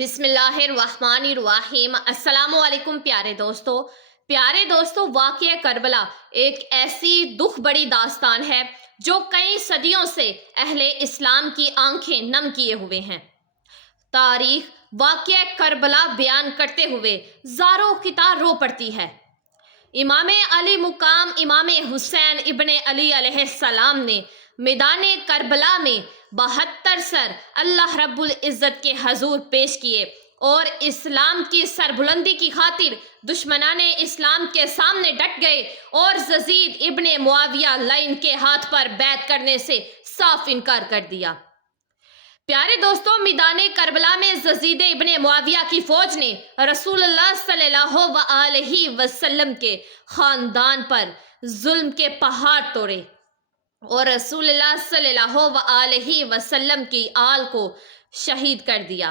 बिस्मिल्लाहिर्रहमानिर्रहीम। अस्सलाम वालेकुम प्यारे दोस्तों, वाक़या करबला एक ऐसी दुख बड़ी दास्तान है जो कई सदियों से अहले इस्लाम की आंखें नम किए हुए हैं। तारीख वाक़या करबला बयान करते हुए ज़ारो कितार रो पड़ती है। इमाम अली मुकाम इमाम हुसैन इब्ने अली अलैहिस्सलाम ने मैदान करबला में 72 सर अल्लाह रब्बुल इज़्ज़त के हजूर पेश किए और इस्लाम की सरबुलंदी की खातिर दुश्मनाने इस्लाम के सामने डट गए और यज़ीद इब्ने मुआविया लाइन के हाथ पर बैत करने से साफ इनकार कर दिया। प्यारे दोस्तों, मैदान करबला में यज़ीद इब्ने मुआविया की फौज ने रसूलुल्लाह सल्लल्लाहु अलैहि वसल्लम के खानदान पर जुल्म के पहाड़ तोड़े और रसूलुल्लाह सल्लल्लाहु अलैहि वसल्लम की आल को शहीद कर दिया।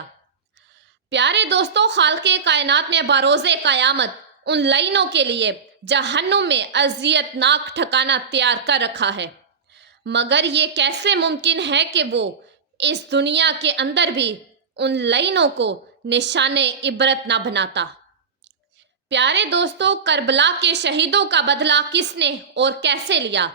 प्यारे दोस्तों, खाल्के कायनात ने बरोज़े क़यामत उन लाइनों के लिए जहन्नुम में अज़ियतनाक ठिकाना तैयार कर रखा है, मगर ये कैसे मुमकिन है कि वो इस दुनिया के अंदर भी उन लाइनों को निशाने इबरत ना बनाता। प्यारे दोस्तों, करबला के शहीदों का बदला किसने और कैसे लिया?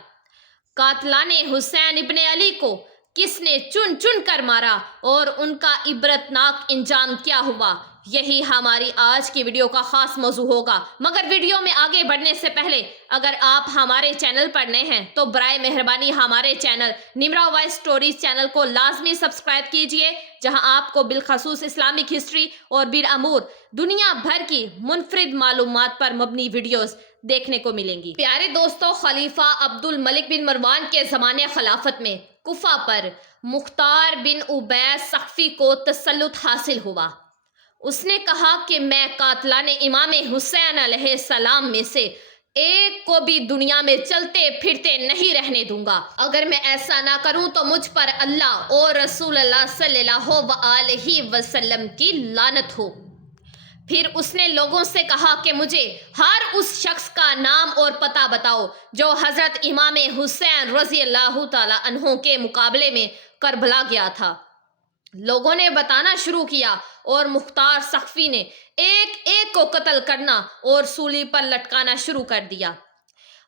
कातलाने हुसैन इब्ने अली को किसने चुन चुन कर मारा और उनका इबरतनाक इंजाम क्या हुआ? यही हमारी आज की वीडियो का खास मौजू होगा। मगर वीडियो में आगे बढ़ने से पहले अगर आप हमारे चैनल पर नए हैं तो बराए मेहरबानी हमारे channel Nimra voice stories channel को लाजमी सब्सक्राइब कीजिए, जहां आपको बिलखसूस इस्लामिक हिस्ट्री और बिल अमूर दुनिया भर की मुनफरिद मालूमात पर मबनी वीडियोस देखने को मिलेंगी। प्यारे दोस्तों, खलीफा अब्दुल मलिक बिन मरवान के ज़माने खिलाफत में कुफा पर मुख्तार बिन उबैद सख्फी को तसल्लुत हासिल हुआ। उसने कहा कि मैं कातलाने इमाम हुसैन अलैहिस्सलाम में से एक को भी दुनिया में चलते फिरते नहीं रहने दूंगा। अगर मैं ऐसा ना करूं तो मुझ पर अल्लाह और रसूलुल्लाह सल्लल्लाहु अलैहि वसल्लम की लानत हो। फिर उसने लोगों से कहा कि मुझे हर उस शख्स का नाम और पता बताओ जो हज़रत इमाम हुसैन रज़ी अल्लाह ताला अन्हो के मुकाबले में करबला गया था। लोगों ने बताना शुरू किया और मुख्तार सख्फी ने एक एक को कत्ल करना और सूली पर लटकाना शुरू कर दिया।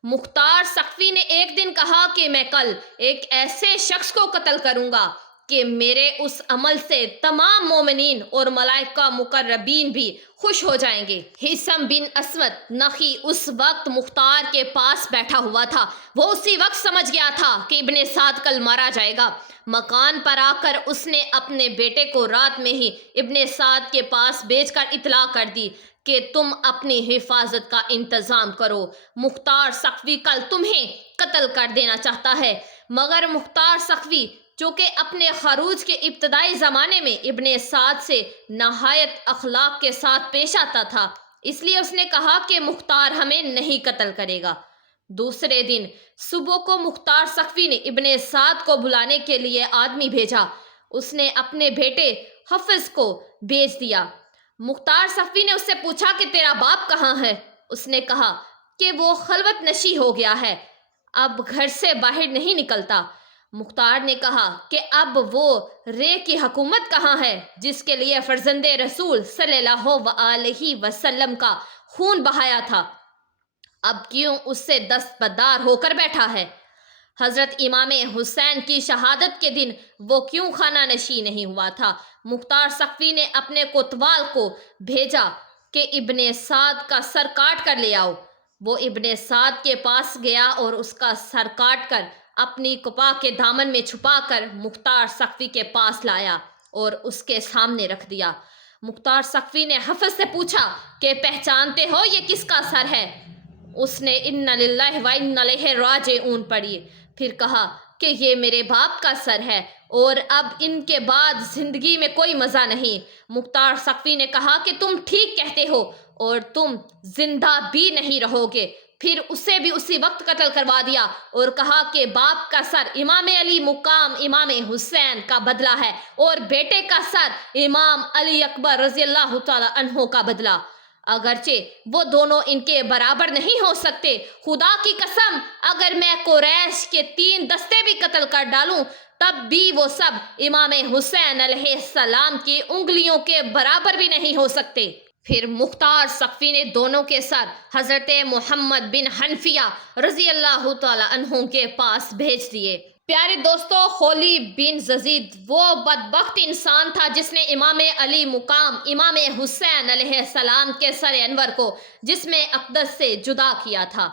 मुख्तार सख्फी ने एक दिन कहा कि मैं कल एक ऐसे शख्स को कत्ल करूंगा कि मेरे उस अमल से तमाम मोमिनीन और मलाइका मुकर्रबीन भी खुश हो जाएंगे। हिसम बिन असवद नखी उस वक्त मुख्तार के पास बैठा हुआ था। वो उसी वक्त समझ गया था कि इब्ने साद कल मारा जाएगा। मकान पर आकर उसने अपने बेटे को रात में ही इब्ने साद के पास भेजकर इतला कर दी कि तुम अपनी हिफाजत का इंतज़ाम करो, मुख्तार सख्फी कल तुम्हें कत्ल कर देना चाहता है। मगर मुख्तार सख्फी जो कि अपने खरूज के इब्तदाई ज़माने में इब्ने साद से नहायत अखलाक के साथ पेश आता था, इसलिए उसने कहा कि मुख्तार हमें नहीं कत्ल करेगा। दूसरे दिन सुबह को मुख्तार सख्फी ने इब्ने साद को बुलाने के लिए आदमी भेजा। उसने अपने बेटे हफिज को भेज दिया। मुख्तार सख्फी ने उससे पूछा कि तेरा बाप कहाँ है? उसने कहा कि वो खलवत नशी हो गया है, अब घर से बाहर नहीं निकलता। मुख्तार ने कहा कि अब वो रे की हुकूमत कहाँ है जिसके लिए फर्जंदे रसूल सल्लल्लाहु अलैहि वसल्लम का खून बहाया था, अब क्यों उससे दस्तबरदार होकर बैठा है? हज़रत इमाम हुसैन की शहादत के दिन वो क्यों खाना नशी नहीं हुआ था? मुख्तार सख्फी ने अपने कोतवाल को भेजा कि इब्ने साद का सर काट कर ले आओ। वो इब्ने साद के पास गया और उसका सर काट कर अपनी कपा के दामन में छुपाकर मुख्तार सख्फी के पास लाया और उसके सामने रख दिया। मुख्तार सख्फी ने हफिज से पूछा कि पहचानते हो ये किसका सर है? उसने इन्ना लिल्लाहि व इन्ना इलैहि राजिऊन पढ़ी। फिर कहा कि ये मेरे बाप का सर है और अब इनके बाद जिंदगी में कोई मज़ा नहीं। मुख्तार सख्फी ने कहा कि तुम ठीक कहते हो और तुम जिंदा भी नहीं रहोगे। फिर उसे भी उसी वक्त कत्ल करवा दिया और कहा कि बाप का सर इमाम अली मुकाम इमाम हुसैन का बदला है और बेटे का सर इमाम अली अकबर रज़ी अल्लाह तआला अन्हो का बदला। अगरचे वो दोनों इनके बराबर नहीं हो सकते। खुदा की कसम, अगर मैं कुरैश के 3 दस्ते भी कत्ल कर डालूं तब भी वो सब इमाम हुसैन अलैहिस्सलाम की उंगलियों के बराबर भी नहीं हो सकते। फिर मुख्तार सक़फ़ी ने दोनों के सर हज़रत मोहम्मद बिन हनफिया रज़ी अल्लाह तआला अन्हु के पास भेज दिए। प्यारे दोस्तों, खोली बिन यजीद वो बदबख्त इंसान था जिसने इमाम अली मुकाम इमाम हुसैन अलैहिस्सलाम के सर अनवर को जिसमें अक़दस से जुदा किया था।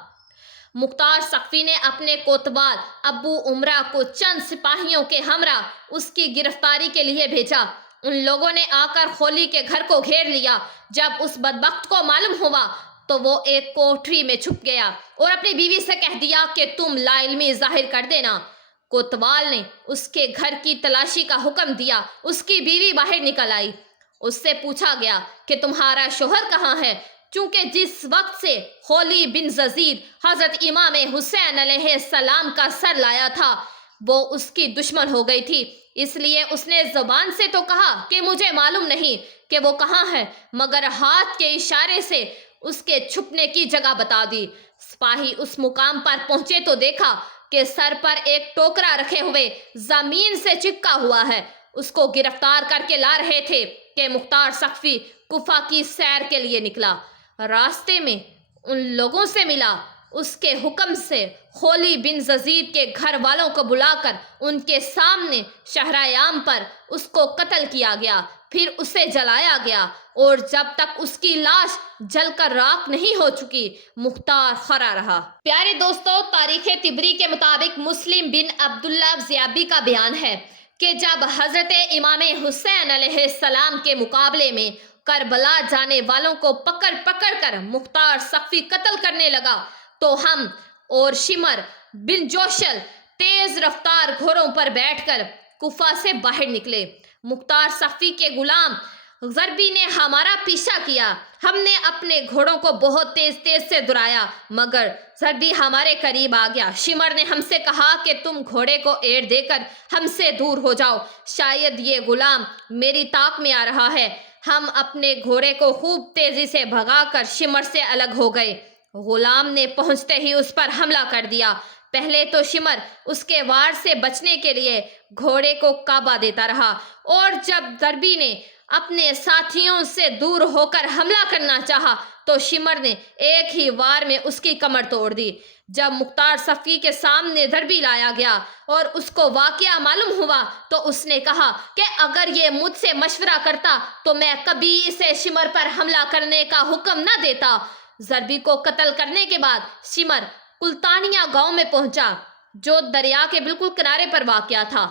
मुख्तार सक़फ़ी ने अपने कोतवाल अबू उमरा को चंद सिपाहियों के हमरा उसकी गिरफ्तारी के लिए भेजा। उन लोगों ने आकर खोली के घर को घेर लिया। जब उस बदबख्त को मालूम हुआ तो वो एक कोठरी में छुप गया और अपनी बीवी से कह दिया कि तुम लाइल्मी जाहिर कर देना। कोतवाल ने उसके घर की तलाशी का हुक्म दिया। उसकी बीवी बाहर निकल आई। उससे पूछा गया कि तुम्हारा शोहर कहाँ है, चूंकि जिस वक्त से खोली बिन यजीद हजरत इमाम हुसैन अलैहिस्सलाम का सर लाया था वो उसकी दुश्मन हो गई थी, इसलिए उसने ज़बान से तो कहा कि मुझे मालूम नहीं कि वो कहाँ है, मगर हाथ के इशारे से उसके छुपने की जगह बता दी। सिपाही उस मुकाम पर पहुंचे तो देखा कि सर पर एक टोकरा रखे हुए जमीन से चिपका हुआ है। उसको गिरफ्तार करके ला रहे थे कि मुख्तार सक़फ़ी कुफा की सैर के लिए निकला। रास्ते में उन लोगों से मिला। उसके हुक्म से खोली बिन यजीद के घर वालों को बुलाकर उनके सामने शहरायाम पर उसको कत्ल किया गया। फिर उसे जलाया गया और जब तक उसकी लाश जलकर राख नहीं हो चुकी मुख्तार खड़ा रहा। प्यारे दोस्तों, तारीख़ तिबरी के मुताबिक मुस्लिम बिन अब्दुल्ला ज़ियाबी का बयान है कि जब हज़रत इमाम हुसैन अलैहिस्सलाम के मुकाबले में करबला जाने वालों को पकड़ पकड़ कर मुख्तार सक़फ़ी कत्ल करने लगा तो हम और शिमर बिन जोशल तेज रफ्तार घोड़ों पर बैठकर कुफा से बाहर निकले। मुख्तार सक़फ़ी के गुलाम ज़रबी ने हमारा पीछा किया। हमने अपने घोड़ों को बहुत तेज तेज से दुराया मगर ज़रबी हमारे करीब आ गया। शिमर ने हमसे कहा कि तुम घोड़े को एड़ देकर हमसे दूर हो जाओ, शायद ये गुलाम मेरी ताक में आ रहा है। हम अपने घोड़े को खूब तेजी से भगाकर शिमर से अलग हो गए। गुलाम ने पहुंचते ही उस पर हमला कर दिया। पहले तो शिमर उसके वार से बचने के लिए घोड़े को काबा देता रहा और जब ज़रबी ने अपने साथियों से दूर होकर हमला करना चाहा तो शिमर ने एक ही वार में उसकी कमर तोड़ दी। जब मुख्तार सफ़ी के सामने ज़रबी लाया गया और उसको वाक़या मालूम हुआ तो उसने कहा कि अगर ये मुझसे मशवरा करता तो मैं कभी इसे शिमर पर हमला करने का हुक्म न देता। ज़रबी को कत्ल करने के बाद शिमर कुल्तानिया गांव में पहुंचा जो दरिया के बिल्कुल किनारे पर वाक़या था।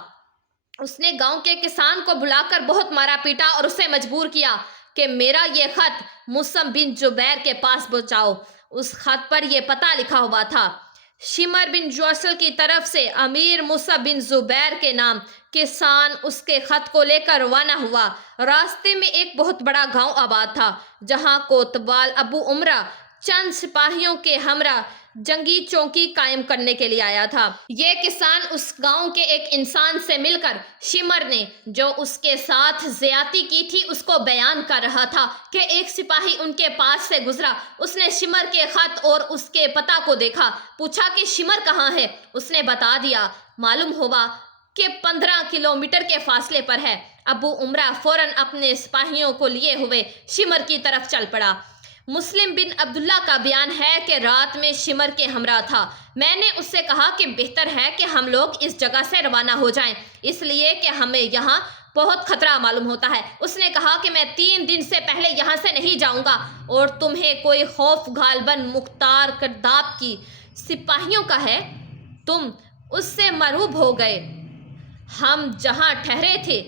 उसने गांव के किसान को बुलाकर बहुत मारा पीटा और उसे मजबूर किया कि मेरा ये खत मुसम बिन जुबैर के पास पहुंचाओ। उस खत पर यह पता लिखा हुआ था, शिमर बिन जोसल की तरफ से अमीर मूसा बिन जुबैर के नाम। किसान उसके खत को लेकर रवाना हुआ। रास्ते में एक बहुत बड़ा गांव आबाद था जहां कोतवाल अबू उमरा चंद सिपाहियों के हमरा जंगी चौकी कायम करने के लिए आया था। ये किसान उस गांव के एक इंसान से मिलकर शिमर ने जो उसके साथ ज्यादती की थी उसको बयान कर रहा था कि एक सिपाही उनके पास से गुजरा। उसने शिमर के खत और उसके पता को देखा। पूछा कि शिमर कहाँ है। उसने बता दिया। मालूम हुआ कि 15 किलोमीटर के फासले पर है। अबू उमरा फौरन अपने सिपाहियों को लिए हुए शिमर की तरफ चल पड़ा। मुस्लिम बिन अब्दुल्ला का बयान है कि रात में शिमर के हमरा था। मैंने उससे कहा कि बेहतर है कि हम लोग इस जगह से रवाना हो जाएं, इसलिए कि हमें यहाँ बहुत खतरा मालूम होता है। उसने कहा कि मैं 3 दिन से पहले यहाँ से नहीं जाऊँगा और तुम्हें कोई खौफ गालबन मुख्तार करदाब की सिपाहियों का है, तुम उससे मरूब हो गए। हम जहाँ ठहरे थे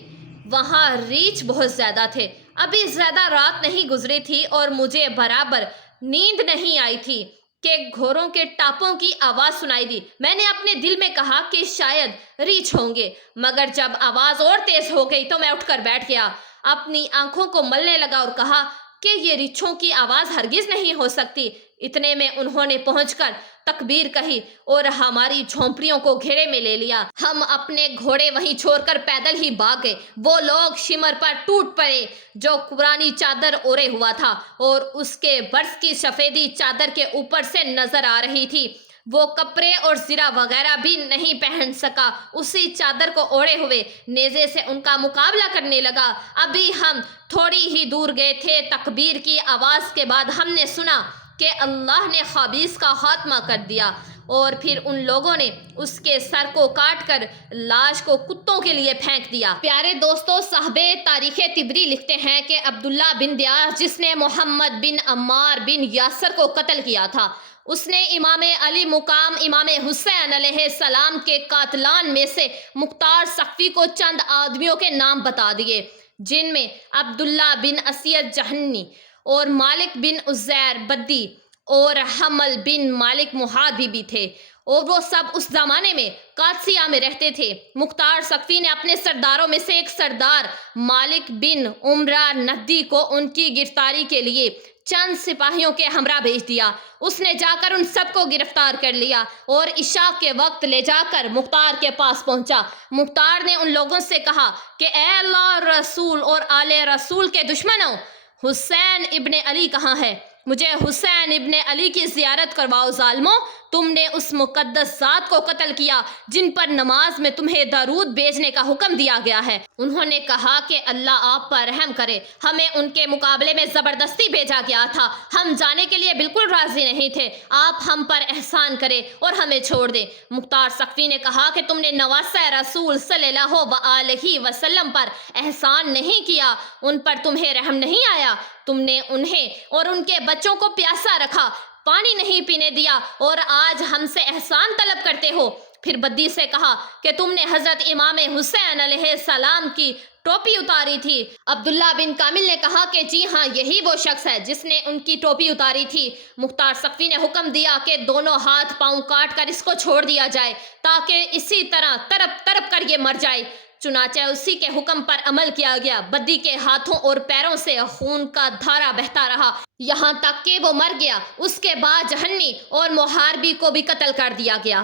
वहाँ रीछ बहुत ज़्यादा थे। अभी ज़्यादा रात नहीं गुजरी थी और मुझे बराबर नींद नहीं आई थी कि घोड़ों के टापों की आवाज़ सुनाई दी। मैंने अपने दिल में कहा कि शायद रीछ होंगे, मगर जब आवाज़ और तेज़ हो गई तो मैं उठकर बैठ गया। अपनी आंखों को मलने लगा और कहा कि ये रीछों की आवाज़ हरगिज़ नहीं हो सकती। اتنے میں انہوں نے پہنچ کر تکبیر کہی اور ہماری جھونپڑیوں کو گھیرے میں لے لیا۔ ہم اپنے گھوڑے وہیں چھوڑ کر پیدل ہی بھاگ گئے۔ وہ لوگ شمر پر ٹوٹ پڑے جو پرانی چادر اوڑھے ہوا تھا اور اس کے برس کی سفیدی چادر کے اوپر سے نظر آ رہی تھی۔ وہ کپڑے اور زرہ وغیرہ بھی نہیں پہن سکا، اسی چادر کو اوڑھے ہوئے نیزے سے ان کا مقابلہ کرنے لگا۔ ابھی ہم تھوڑی ہی دور گئے تھے، تکبیر کی آواز کے بعد ہم نے سنا کہ اللہ نے خبیث کا خاتمہ کر دیا، اور پھر ان لوگوں نے اس کے سر کو کاٹ کر لاش کو کتوں کے لیے پھینک دیا۔ پیارے دوستو، صاحب تاریخ طبری لکھتے ہیں کہ عبداللہ بن دیاس، جس نے محمد بن عمار بن یاسر کو قتل کیا تھا، اس نے امام علی مقام امام حسین علیہ السلام کے قاتلان میں سے مختار سقفی کو چند آدمیوں کے نام بتا دیے، جن میں عبداللہ بن اسید جہنی اور مالک بن عزیر بدی اور حمل بن مالک محادی بھی تھے، اور وہ سب اس زمانے میں قادسیہ میں رہتے تھے۔ مختار سقفی نے اپنے سرداروں میں سے ایک سردار مالک بن عمرہ نہدی کو ان کی گرفتاری کے لیے چند سپاہیوں کے ہمراہ بھیج دیا۔ اس نے جا کر ان سب کو گرفتار کر لیا اور عشاء کے وقت لے جا کر مختار کے پاس پہنچا۔ مختار نے ان لوگوں سے کہا کہ اے اللہ رسول اور آل رسول کے دشمنوں، حسین ابن علی کہاں ہے؟ مجھے حسین ابن علی کی زیارت کرواؤ۔ ظالموں، تم نے اس مقدس ذات کو قتل کیا جن پر نماز میں تمہیں درود بھیجنے کا حکم دیا گیا ہے۔ انہوں نے کہا کہ اللہ آپ پر رحم کرے، ہمیں ان کے مقابلے میں زبردستی بھیجا گیا تھا، ہم جانے کے لیے بالکل راضی نہیں تھے، آپ ہم پر احسان کریں اور ہمیں چھوڑ دیں۔ مختار سقفی نے کہا کہ تم نے نواسہ رسول صلی اللہ علیہ وسلم پر احسان نہیں کیا، ان پر تمہیں رحم نہیں آیا، تم نے انہیں اور ان کے بچوں کو پیاسا رکھا، پانی نہیں پینے دیا، اور آج ہم سے احسان طلب کرتے ہو۔ پھر بدی سے کہا کہ تم نے حضرت امام حسین علیہ السلام کی ٹوپی اتاری تھی۔ عبداللہ بن کامل نے کہا کہ جی ہاں، یہی وہ شخص ہے جس نے ان کی ٹوپی اتاری تھی۔ مختار سقفی نے حکم دیا کہ دونوں ہاتھ پاؤں کاٹ کر اس کو چھوڑ دیا جائے تاکہ اسی طرح تڑپ تڑپ کر یہ مر جائے۔ چنانچہ اسی کے حکم پر عمل کیا گیا۔ بدی کے ہاتھوں اور پیروں سے خون کا دھارا بہتا رہا یہاں تک کہ وہ مر گیا۔ اس کے بعد جہنی اور محاربی کو بھی قتل کر دیا گیا۔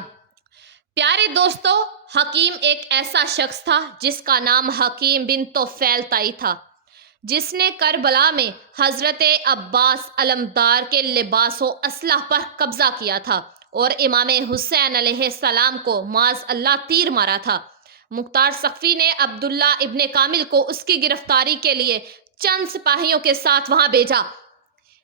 پیارے دوستو، حکیم ایک ایسا شخص تھا جس کا نام حکیم بن طفیل طائی تھا، جس نے کربلا میں حضرت عباس علمدار کے لباس و اسلحہ پر قبضہ کیا تھا اور امام حسین علیہ السلام کو معاذ اللہ تیر مارا تھا۔ مختار سقفی نے عبداللہ ابن کامل کو اس کی گرفتاری کے لیے چند سپاہیوں کے ساتھ وہاں بھیجا۔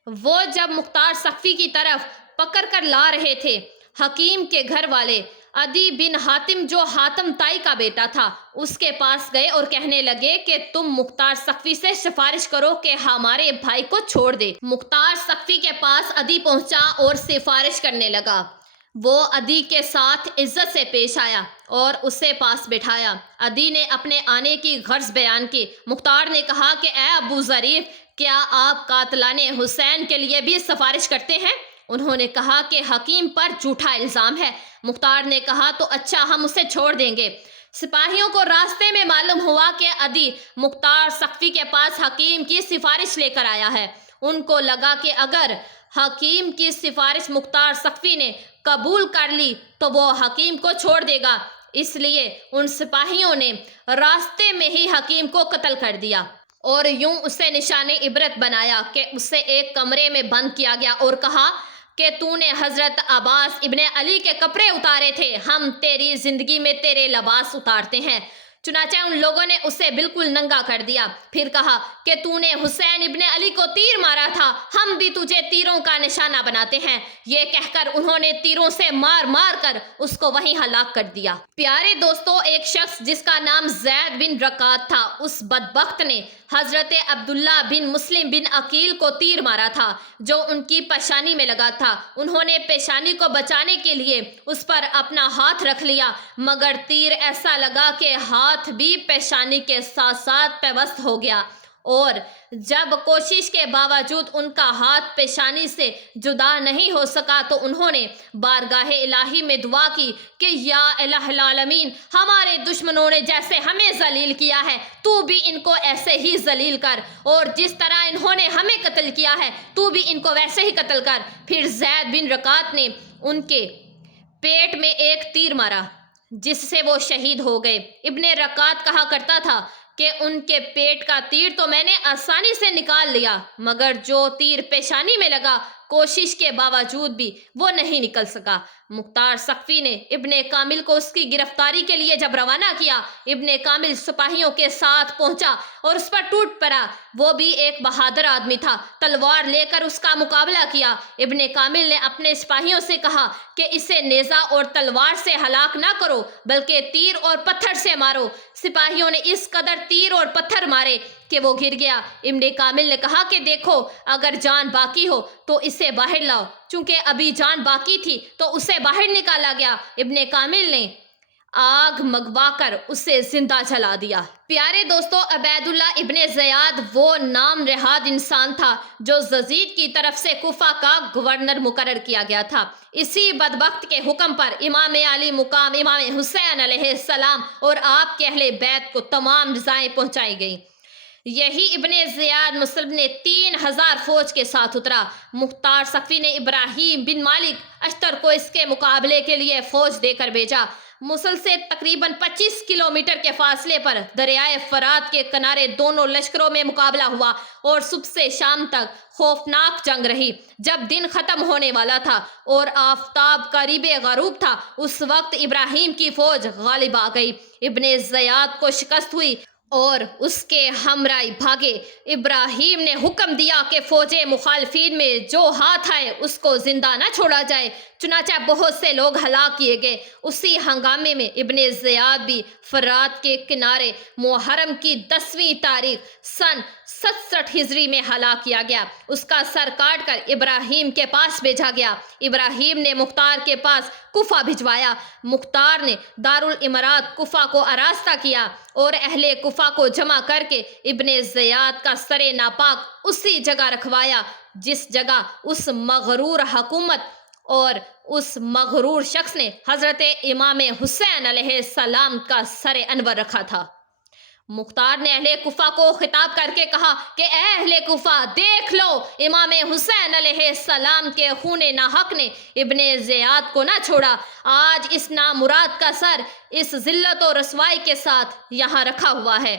وہ جب مختار سقفی کی طرف پکڑ کر لا رہے تھے، حکیم کے گھر والے عدی بن حاتم، جو حاتم طائی کا بیٹا تھا، اس کے پاس گئے اور کہنے لگے کہ تم مختار سقفی سے سفارش کرو کہ ہمارے بھائی کو چھوڑ دے۔ مختار سقفی کے پاس عدی پہنچا اور سفارش کرنے لگا۔ وہ عدی کے ساتھ عزت سے پیش آیا اور اسے پاس بٹھایا۔ عدی نے اپنے آنے کی غرض بیان کی۔ مختار نے کہا کہ اے ابو ظریف، کیا آپ قاتلان حسین کے لیے بھی سفارش کرتے ہیں؟ انہوں نے کہا کہ حکیم پر جھوٹا الزام ہے۔ مختار نے کہا تو اچھا، ہم اسے چھوڑ دیں گے۔ سپاہیوں کو راستے میں معلوم ہوا کہ عدی مختار سقفی کے پاس حکیم کی سفارش لے کر آیا ہے۔ ان کو لگا کہ اگر حکیم کی سفارش مختار سقفی نے قبول کر لی تو وہ حکیم کو چھوڑ دے گا، اس لیے ان سپاہیوں نے راستے میں ہی حکیم کو قتل کر دیا اور یوں اسے نشان عبرت بنایا کہ اسے ایک کمرے میں بند کیا گیا اور کہا کہ تو نے حضرت عباس ابن علی کے کپڑے اتارے تھے، ہم تیری زندگی میں تیرے لباس اتارتے ہیں۔ چنانچہ ان لوگوں نے اسے بالکل ننگا کر دیا۔ پھر کہا کہ تو نے حسین ابن علی کو تیر مارا تھا، ہم بھی تجھے تیروں کا نشانہ بناتے ہیں۔ یہ کہہ کر انہوں نے تیروں سے مار مار کر اس کو وہیں ہلاک کر دیا۔ پیارے دوستو، ایک شخص جس کا نام زید بن رکات تھا، اس بدبخت نے حضرت عبداللہ بن مسلم بن عقیل کو تیر مارا تھا جو ان کی پیشانی میں لگا تھا۔ انہوں نے پیشانی کو بچانے کے لیے اس پر اپنا ہاتھ رکھ لیا، مگر تیر ایسا لگا کہ ہاتھ بھی پیشانی کے ساتھ ساتھ پیوست ہو گیا اور جب کوشش کے باوجود ان کا ہاتھ پیشانی سے جدا نہیں ہو سکا تو انہوں نے بارگاہ الہی میں دعا کی کہ یا الہ العالمین، ہمارے دشمنوں نے جیسے ہمیں ذلیل کیا ہے تو بھی ان کو ایسے ہی ذلیل کر، اور جس طرح انہوں نے ہمیں قتل کیا ہے تو بھی ان کو ویسے ہی قتل کر۔ پھر زید بن رکعت نے ان کے پیٹ میں ایک تیر مارا جس سے وہ شہید ہو گئے۔ ابن رکعت کہا کرتا تھا کہ ان کے پیٹ کا تیر تو میں نے آسانی سے نکال لیا، مگر جو تیر پیشانی میں لگا کوشش کے باوجود بھی وہ نہیں نکل سکا۔ مختار سقفی نے ابن کامل کو اس کی گرفتاری کے لیے جب روانہ کیا، ابن کامل سپاہیوں کے ساتھ پہنچا اور اس پر ٹوٹ پڑا۔ وہ بھی ایک بہادر آدمی تھا، تلوار لے کر اس کا مقابلہ کیا۔ ابن کامل نے اپنے سپاہیوں سے کہا کہ اسے نیزہ اور تلوار سے ہلاک نہ کرو بلکہ تیر اور پتھر سے مارو۔ سپاہیوں نے اس قدر تیر اور پتھر مارے کہ وہ گر گیا۔ ابن کامل نے کہا کہ دیکھو، اگر جان باقی ہو تو اسے باہر لاؤ۔ چونکہ ابھی جان باقی تھی تو اسے باہر نکالا گیا۔ ابن کامل نے آگ منگوا کر اسے زندہ جلا دیا۔ پیارے دوستو، عبید اللہ ابن زیاد وہ نام نہاد انسان تھا جو یزید کی طرف سے کوفہ کا گورنر مقرر کیا گیا تھا۔ اسی بدبخت کے حکم پر امام علی مقام امام حسین علیہ السلام اور آپ کے اہل بیت کو تمام رضائیں پہنچائی گئیں۔ یہی ابن زیاد مسلم نے 3000 فوج کے ساتھ اترا۔ مختار سقفی نے ابراہیم بن مالک اشتر کو اس کے مقابلے کے لیے فوج دے کر بھیجا۔ موصل سے تقریباً 25 کلومیٹر کے فاصلے پر دریائے فرات کے کنارے دونوں لشکروں میں مقابلہ ہوا اور صبح سے شام تک خوفناک جنگ رہی۔ جب دن ختم ہونے والا تھا اور آفتاب قریب غروب تھا، اس وقت ابراہیم کی فوج غالب آ گئی۔ ابن زیاد کو شکست ہوئی اور اس کے ہمراہی بھاگے۔ ابراہیم نے حکم دیا کہ فوج مخالفین میں جو ہاتھ آئے اس کو زندہ نہ چھوڑا جائے، چنانچہ بہت سے لوگ ہلاک کیے گئے۔ اسی ہنگامے میں ابن زیاد بھی فرات کے کنارے محرم کی 10ویں تاریخ سن 67 ہجری میں ہلاک کیا گیا۔ اس کا سر کاٹ کر ابراہیم کے پاس بھیجا گیا۔ ابراہیم نے مختار کے پاس کوفہ بھجوایا۔ مختار نے دارالامارات کوفہ کو آراستہ کیا اور اہل کوفہ کو جمع کر کے ابن زیاد کا سر ناپاک اسی جگہ رکھوایا جس جگہ اس مغرور حکومت اور اس مغرور شخص نے حضرت امام حسین علیہ السلام کا سر انور رکھا تھا۔ مختار نے اہل کوفہ کو خطاب کر کے کہا کہ اے اہل کوفہ، دیکھ لو، امام حسین علیہ السلام کے خون ناحق نے ابن زیاد کو نہ چھوڑا۔ آج اس نامراد کا سر اس ذلت و رسوائی کے ساتھ یہاں رکھا ہوا ہے۔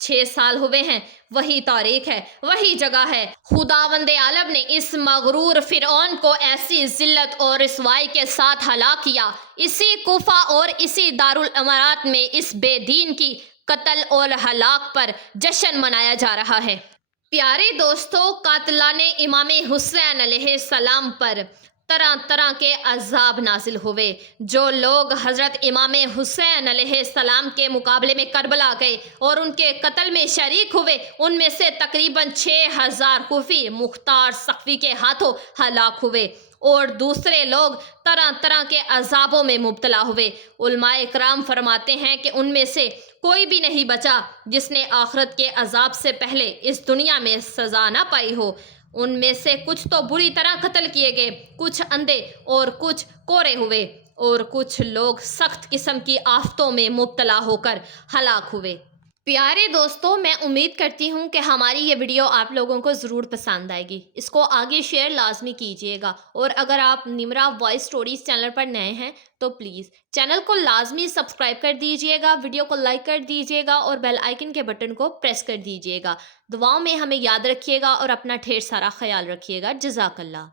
6 سال ہوئے ہیں، وہی تاریخ ہے، وہی جگہ ہے۔ خداوند عالم نے اس مغرور فرعون کو ایسی ذلت اور رسوائی کے ساتھ ہلاک کیا۔ اسی کوفہ اور اسی دارالامارات میں اس بے دین کی قتل اور ہلاک پر جشن منایا جا رہا ہے۔ پیارے دوستو، قاتلان امام حسین علیہ السلام پر طرح طرح کے عذاب نازل ہوئے۔ جو لوگ حضرت امام حسین علیہ السلام کے مقابلے میں کربلا گئے اور ان کے قتل میں شریک ہوئے، ان میں سے تقریباً 6000 کوفی مختار سقفی کے ہاتھوں ہلاک ہوئے اور دوسرے لوگ طرح طرح کے عذابوں میں مبتلا ہوئے۔ علماء اکرام فرماتے ہیں کہ ان میں سے کوئی بھی نہیں بچا جس نے آخرت کے عذاب سے پہلے اس دنیا میں سزا نہ پائی ہو۔ ان میں سے کچھ تو بری طرح قتل کیے گئے، کچھ اندھے اور کچھ کورے ہوئے، اور کچھ لوگ سخت قسم کی آفتوں میں مبتلا ہو کر ہلاک ہوئے۔ پیارے دوستو، میں امید کرتی ہوں کہ ہماری یہ ویڈیو آپ لوگوں کو ضرور پسند آئے گی۔ اس کو آگے شیئر لازمی کیجیے گا، اور اگر آپ نمرا وائس سٹوریز چینل پر نئے ہیں تو پلیز چینل کو لازمی سبسکرائب کر دیجیے گا، ویڈیو کو لائک کر دیجیے گا اور بیل آئیکن کے بٹن کو پریس کر دیجیے گا۔ دعاؤں میں ہمیں یاد رکھیے گا اور اپنا ڈھیر سارا خیال رکھیے گا۔ جزاک اللہ۔